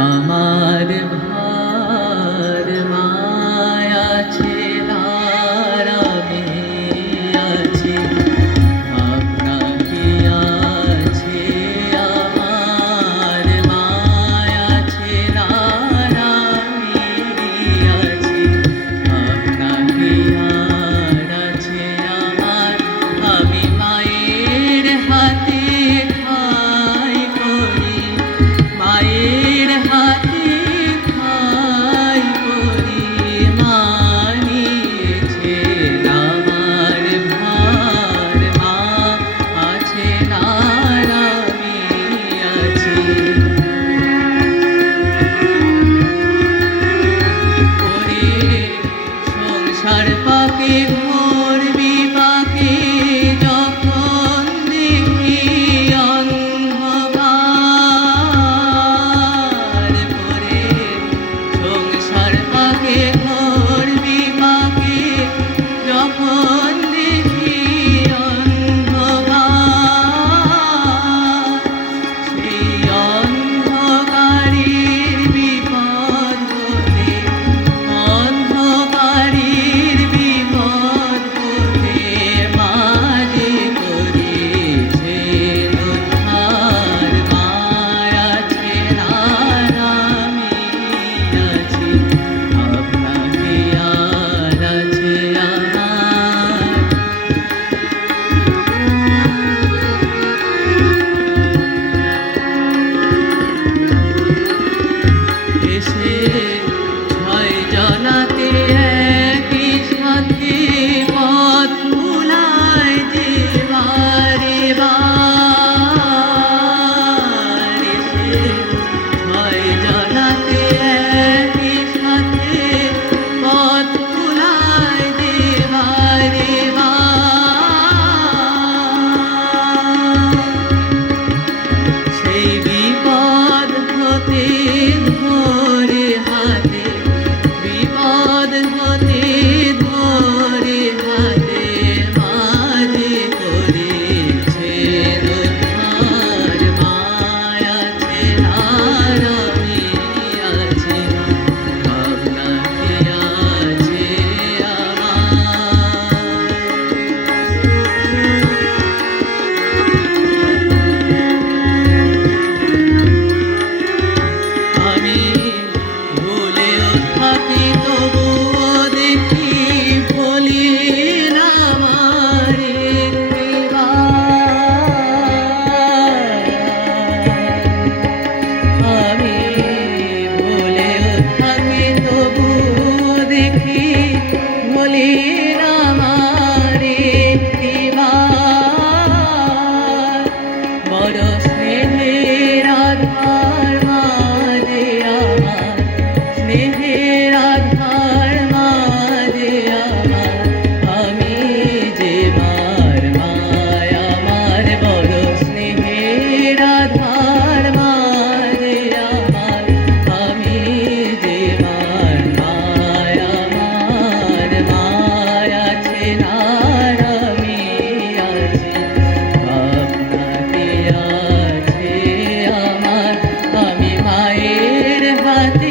আমার ভার মায়া ছেলারামে আছে ভাবনা কি আছে আমার মায়া ছেলারামে আছে ভাবনা কি আর আছে আমার আমি মায়ের হাতে খাই করি মায়ের হাতে খাই করি মানিয়েছে আমার ভার মা আছে নারামে আছে ওরে সংসার পাকে ঘোর বিপাকে যখন দেখি অন্ধকার পরে সংসার পাকে ঘোর বিপাকে যখন দেখি অন্ধকার সেই অন্ধকারের বিপদ হতে অন্ধকারের বিপদ হতে মাঝে করেছেন উদ্ধার মায়া ছেলারামে আছে আপনাকে আর আছে আমার এসে ছয় জনাতে একই সাথে পথ ভুলায় যে বারে বার এসে ছয় জনাতে একই সাথে পথ ভুলায় যে বারে বার সেই বিপদ হতে ধরে হাতে বিপদ হতে ধরে হাতে মাঝে করেছেন উদ্ধার মায়া ছেলারামে আছে ভাবনা কি আছে আমার আমি ভুলেও থাকি তবুও দেখি ভুলি না আমার আমি ভুলেও থাকি তবুও দেখি ভুলি না আমার বড় স্নেহের আধার মাঝে আমার স্নেহের আধার মাঝে আমার আমি যে মার মায়া আমার বড় স্নেহের আধার মাঝে আমার আমি যে মার মায়া আমার মায়া ছেলারামে আছে ভাবনা কি আছে আমার আমি মায়ের হাতে